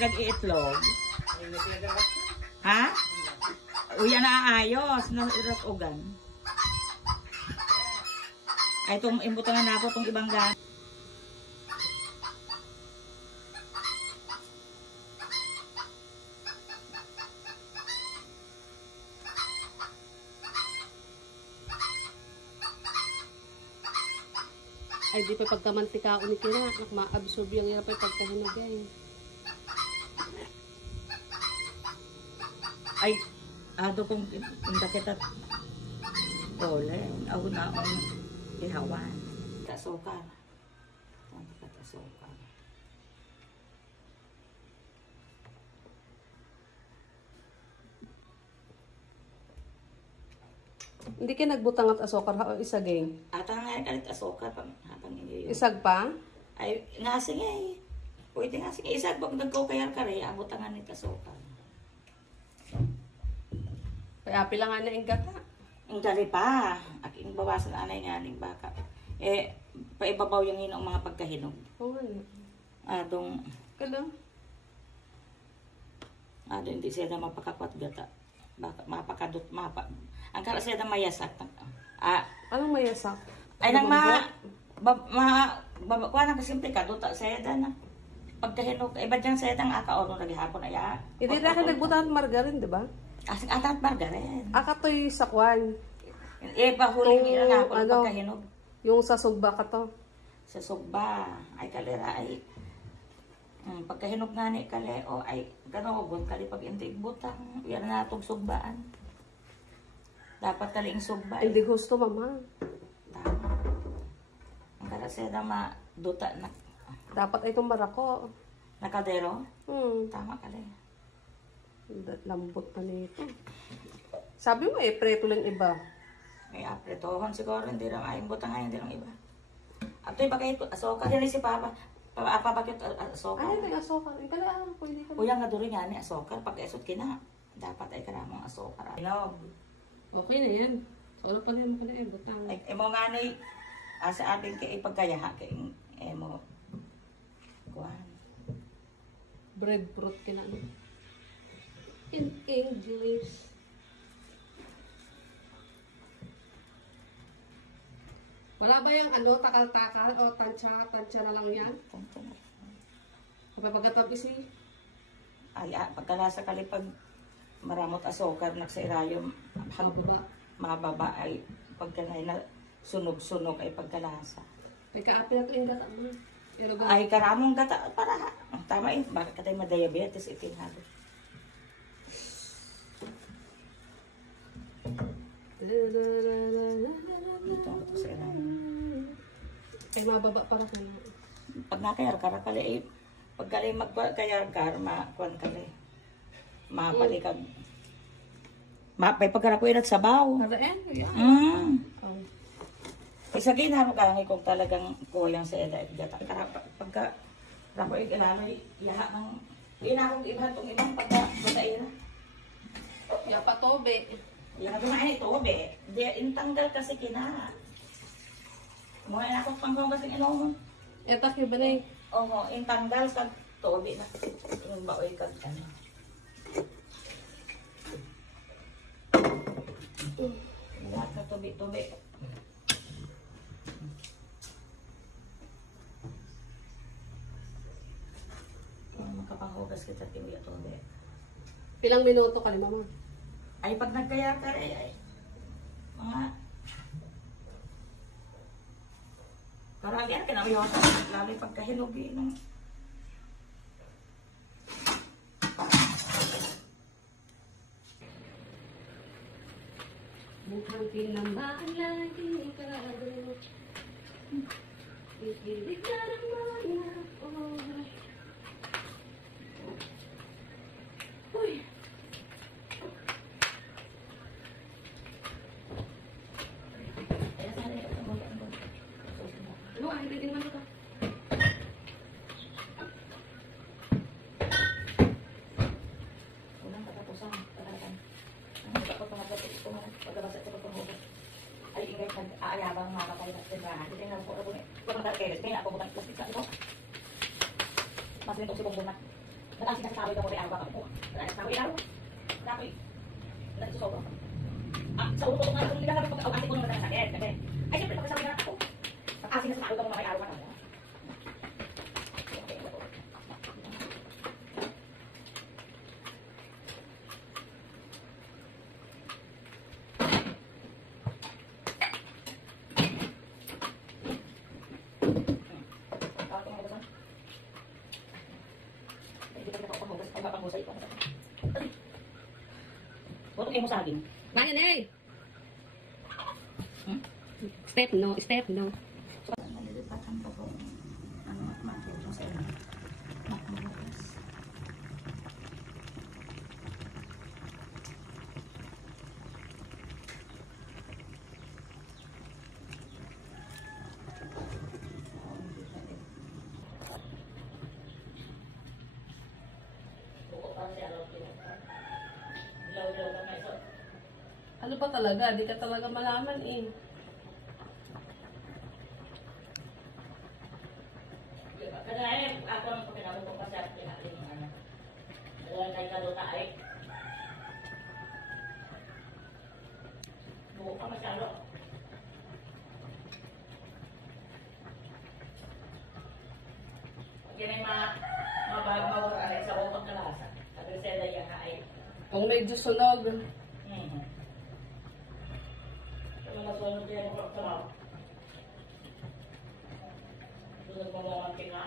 nag-iitlog. Ha? Uya na ayos. Ugan. Ay, itong imbutangan na ako, itong ibang gamit. Ay, di pa pagkamantikao ni Kina. Ma-absorb yung hirap ay pagkahinugay. Ay, ado kong kita ole, ako na ang ihawan. Kasukar. Kasukar. Hindi ka nagbutang at asokar o isagay? Atang nga kalit asukar pang hatang iyo. Isag pa? Ay, nga sige eh. Pwede nga sige. Isag bag nagkukayar ka rin, abot ang nga nito asukar. Kaya pila nga na yung gata. Ang gali pa. Aking bawasan anay nga ning baka. Eh, paibabaw yung hinong mga pagkahinog. Oo nga. Adong, Kalang? hindi siya na mapakakwat gata. Baka, mapakadot, ang kara siya na mayasak. Anong mayasak? Ay, nang kuha na kasimple ka, duta siya na. Pagkahinog, iba dyan siya ng akaon nung naghihapon ay Hindi na ka nagbutahan margarin, di ba? Asing atat margarin. Akatoy sakwan. Pahuling nila nga ako ano, pagkahinog. Yung sa sugba ka to. Sa sugba, ay kalera ay pagkahinog nga ni kale, ay ganogon kali pag hindi butang, yan na itong sugbaan. Dapat taling sugba. Hindi gusto, mama. Tama. Ang karasya na maduta na. Dapat itong marako. Nakadero? Tama kali. Lambot na nito. Sabi mo preto lang iba. May apretohon siguro, hindi lang ayong butang nga, hindi lang iba. At ito'y bakit asokar, yan si Papa. Papa bakit asokar? Ay, may asokar. Ikalaan, pwede ka. Kuya nga doon nga ni asokar, pag-esot kina. Dapat ay karamang asokar. Inog. Okay na yan. Solo pa rin mo ka na butang. Ay, mo nga ni, sa ating kay pagkayaha, kay mo. Kuhan. Breadfruit ka na. In English. Wala ba yung takal-takal o tansya na lang yan? Kapag isi? Ay, pagkalasa kalipag maramot asokar, nagsairayom, mababa ay pagkanay na sunog-sunog ay pagkalasa. May kaapi na ito yung gata mo. Ay, karamong gata para. Tama eh, bakit ka tayo madiabetes itinhalo. Dito ako sa ilalim. Ay, mababa para ka na. Pag nakayar-kar kali, pag kali magkayar-kar, makuan kali. Mapalikag. Mapay pagkarakuin at sabaw. Karaan? Yan. Isa ginaro ka lang kung talagang kulang sa eda at gata. Pagka rakuin ilalay, yaha ng inakong iba itong ibang pagka-gataira. Yapa tobe. Yang dumain ito, be. Dia intanggal kasi kina. Mga inakot pang kong kasing inomon. Etak yung banay. Oo, intanggal sa tobe na. Yung baoy kag ano. Lahat na tobe-tobe. Makapanghugas kita tiwi at tobe. Pilang minuto ka ni mama? Ay, pag nagkaya ka rin, ay, mga, karagi yan, kinawiyaw sa lalo pagkahilugi ng, mukhang tinamaan lagi ka rin. Ikilig na naman ako. Uy! Ano, ay, pwede naman ito. unang katapusan, katapusan. Ano, dapat pagkabasa ito pagkahugas. Ay, ingay, aayabang mga kapay na tinrahan. Hindi nga po, kung magkakakilis, kaya ako butang plastik sa ito. Mas nito si Bumbunak. Nag-asin na sa tawag ko may araw ba kami po. Nag-asin na araw. Dapat nagsusobo. Sa ulo ko nga kung nila pag asin ko naman sa sakit. Ay siyempre pag sabi na ako. Nag-asin na sa tawag ko may araw ba kami. Huwag kayo mo sa akin. Bayan eh! Step no, step no. Nalilipatan pa po. Ano, matulong sa inyo. Matulungas. Ano ba talaga? Di ka talaga malaman eh. Kaya ako ang pagkinawa ko kasi at pinahalin yung ano. Dahil kay Kaluta ay buo ka masyado. Pag yan ay mabagmawala ay sa upang kalasa. Sabi sa yan ay Kung medyo sunog. Kung masunod yan ang sama. Sunod mo mga pinga.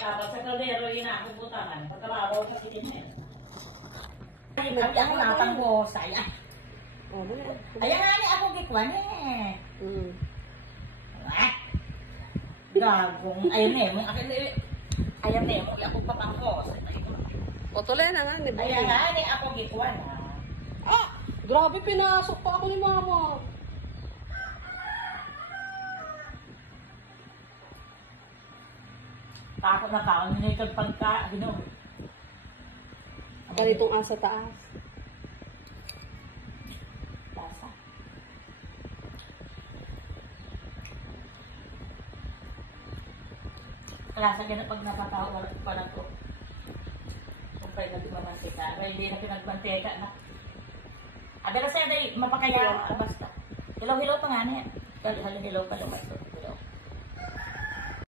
Tapos sa kaldero yun na akong butangan. Pagkababaw sa sitin na yun. Ay, ang natang mo, saya. Oh, ano? Ayan nga ni ako gikwan eh. Ah, gagong. Ayun eh, mong akin eh. Ayan eh, mong ako papangkos. O tuloy na nga ni Ayan nga ni ako gikwan. Grabe, pinasok pa ako ni mama. Takot na taon nito pagka, gino. Ganitong asa taas. Lasa. Lasa ka na pag napatawa parang ko. Kung kayo nagmamantika. Pero hindi na pinagmantika na. Adala siya day mapakaya basta. Hilaw-hilaw pa nga niya. Hilaw-hilaw pa lumay.